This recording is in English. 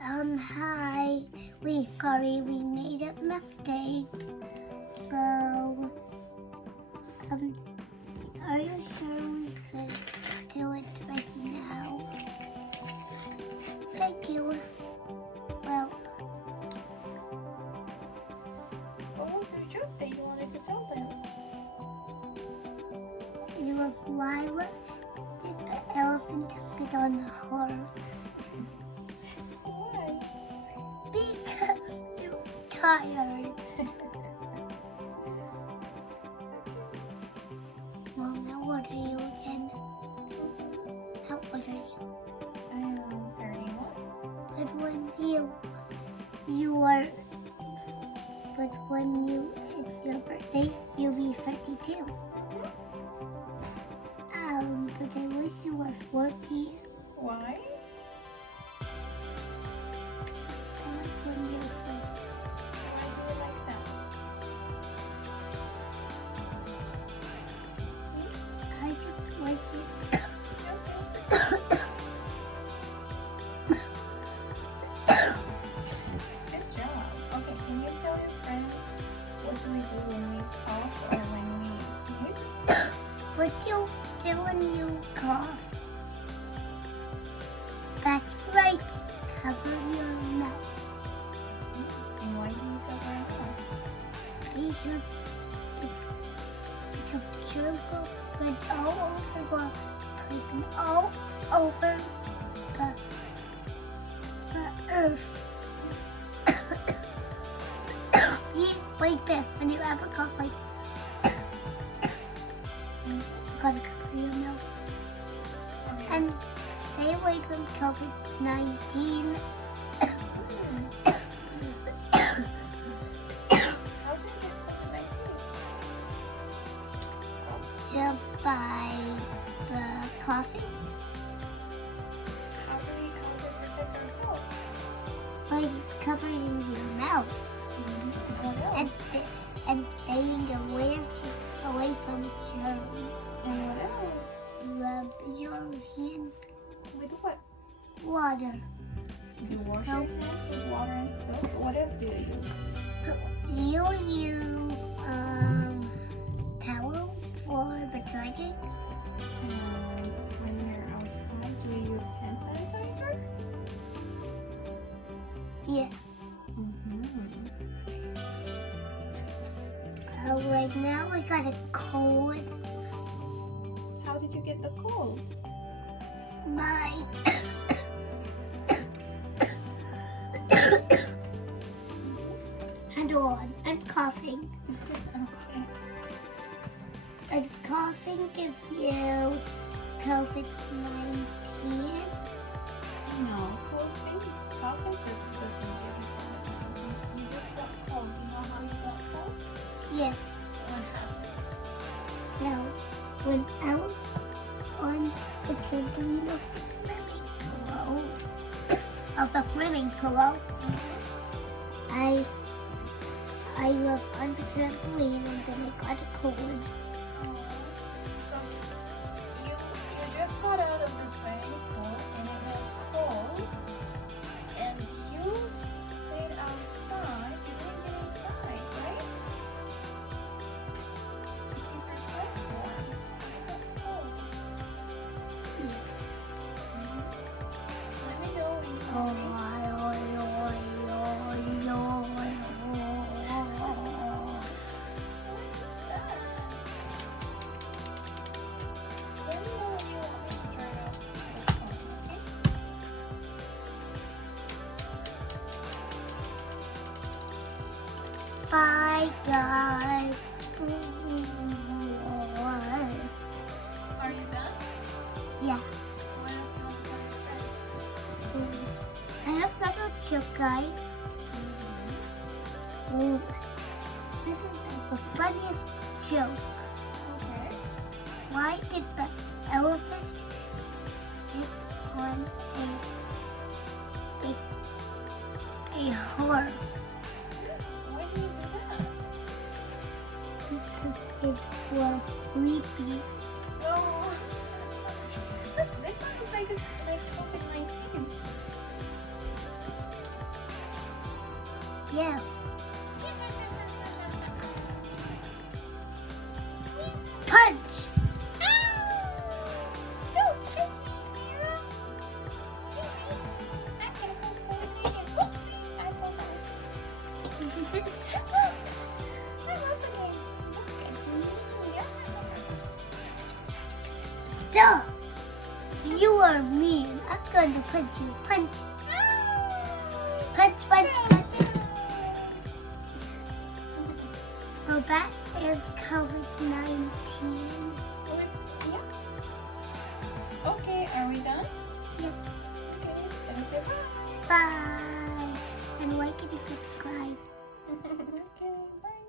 Hi. Sorry, we made a mistake. So, are you sure we could do it right now? Thank you. Well, What was your joke that you wanted to tell them? it was why did the elephant sit on a horse? Why? Because it was tired. Well, now what are you again? How old are you? I am 31. But when it's your birthday, you'll be 32. But I wish you were 40. Why? I like when you're 40. Why do you like that? I just like it. Good job. Okay, can you tell your friends what do we do when we cough or when we sneeze? What you do when you cough? That's right. Cover your mouth. And why do you cover our mouth? Because germs will spread all over the prison, all over the earth. Like this, when you ever cough, like you gotta cover your mouth and stay away from COVID-19. How do you get COVID-19? Just by the coughing, How do we protect ourselves? by covering your mouth What else? and staying away from germs. And what else? Rub your hands With what? water. You wash your hands with water and soap. What else do you use? You use towel for the drying. When you're outside, do you use hand sanitizer? Yes. Mm-hmm. So right now I got a cold. How did you get the cold? My Hold on, I'm coughing. Okay. And coughing gives you COVID-19. No, coughing doesn't give you COVID-19. You just got cold. You know how you got cold? Yes. What happened? Now, when I was on the trampoline of the swimming pool, I was on the trampoline and then I got a cold. You just got out of the swimming pool and it was cold, and you stayed outside. You didn't get inside, right? To keep yourself warm. You got cold. Let me know when you Let me know when you want me to turn off the phone, okay? Bye, guys. Are you done? Yeah. What else do you want to tell your friends? I have another joke, guys. This is the funniest joke. Okay. Why did the elephant sit on a horse? Why do you do that? Because it was sleepy. No. This sounds like COVID-19. you. Punch! Don't punch me, Sarah. I'm gonna punch Sarah again. Oopsie! I forgot. I'm opening. Look at me. Yeah. Duh! You are mean. I'm going to punch you. Punch. Punch, punch, punch. Our back is COVID-19. Yeah. Okay, are we done? Yep. Okay, then say bye. Bye. And like and subscribe. Okay, bye.